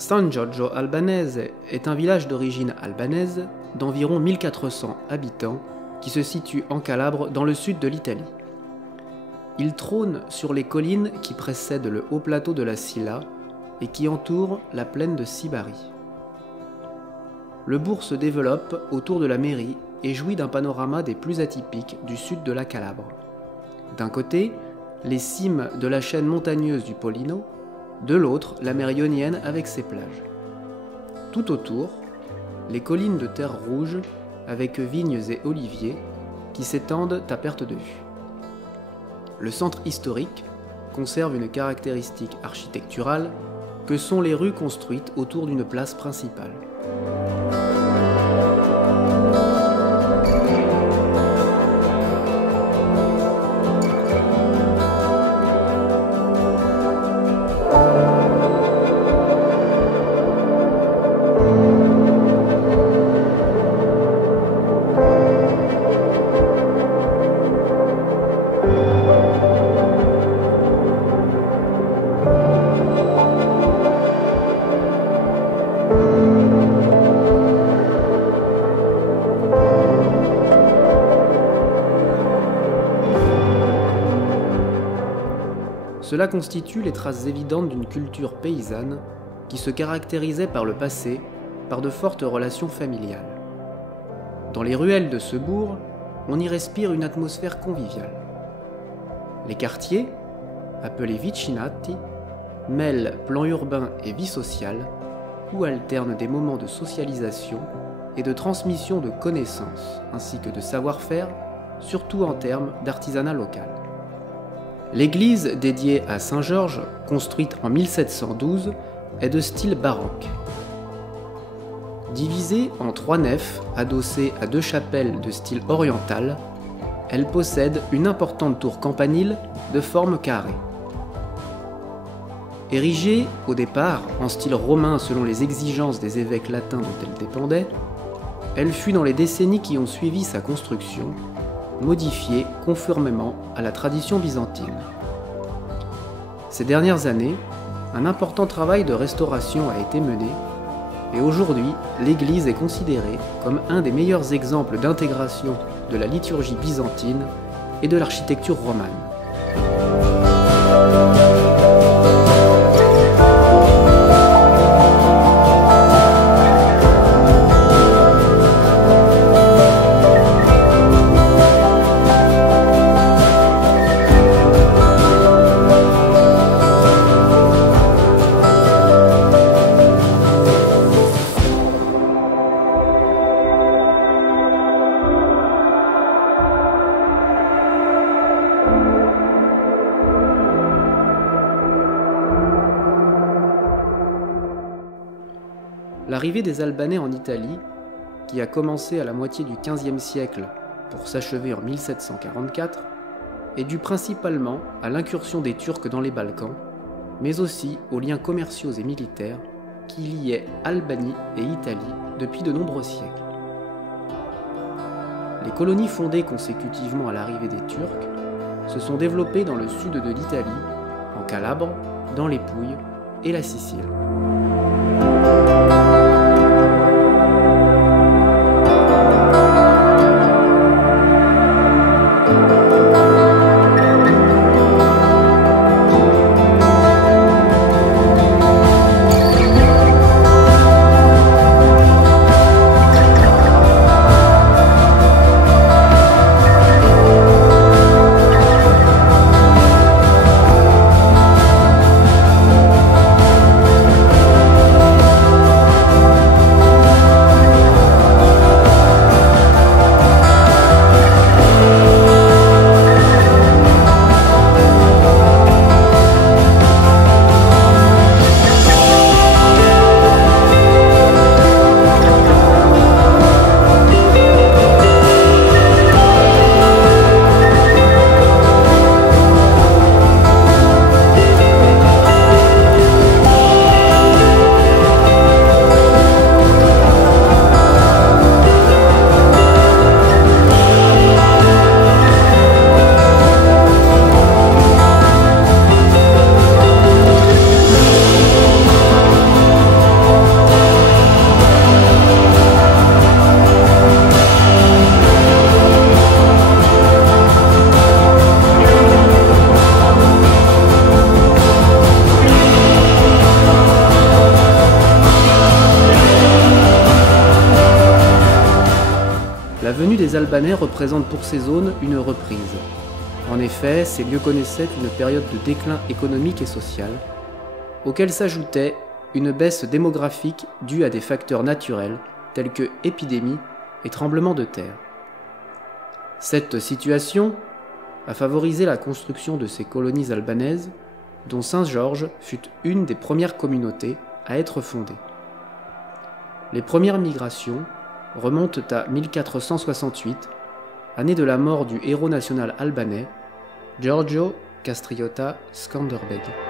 San Giorgio Albanese est un village d'origine albanaise d'environ 1400 habitants qui se situe en Calabre dans le sud de l'Italie. Il trône sur les collines qui précèdent le haut plateau de la Silla et qui entourent la plaine de Sibari. Le bourg se développe autour de la mairie et jouit d'un panorama des plus atypiques du sud de la Calabre. D'un côté, les cimes de la chaîne montagneuse du Pollino, de l'autre, la mer Ionienne avec ses plages. Tout autour, les collines de terre rouge avec vignes et oliviers qui s'étendent à perte de vue. Le centre historique conserve une caractéristique architecturale que sont les rues construites autour d'une place principale. Cela constitue les traces évidentes d'une culture paysanne qui se caractérisait par le passé par de fortes relations familiales. Dans les ruelles de ce bourg, on y respire une atmosphère conviviale. Les quartiers, appelés vicinati, mêlent plan urbain et vie sociale, où alternent des moments de socialisation et de transmission de connaissances, ainsi que de savoir-faire, surtout en termes d'artisanat local. L'église dédiée à Saint Georges, construite en 1712, est de style baroque. Divisée en 3 nefs adossées à 2 chapelles de style oriental, elle possède une importante tour campanile de forme carrée. Érigée au départ en style romain selon les exigences des évêques latins dont elle dépendait, elle fut dans les décennies qui ont suivi sa construction modifiée conformément à la tradition byzantine. Ces dernières années, un important travail de restauration a été mené et aujourd'hui, l'église est considérée comme un des meilleurs exemples d'intégration de la liturgie byzantine et de l'architecture romane. L'arrivée des Albanais en Italie, qui a commencé à la moitié du XVe siècle pour s'achever en 1744, est due principalement à l'incursion des Turcs dans les Balkans, mais aussi aux liens commerciaux et militaires qui liaient Albanie et Italie depuis de nombreux siècles. Les colonies fondées consécutivement à l'arrivée des Turcs se sont développées dans le sud de l'Italie, en Calabre, dans les Pouilles et la Sicile. venue des Albanais représente pour ces zones une reprise. En effet, ces lieux connaissaient une période de déclin économique et social, auquel s'ajoutait une baisse démographique due à des facteurs naturels tels que épidémies et tremblements de terre. Cette situation a favorisé la construction de ces colonies albanaises, dont Saint-Georges fut une des premières communautés à être fondée. Les premières migrations remontent à 1468, année de la mort du héros national albanais, Giorgio Kastriota Skanderbeg.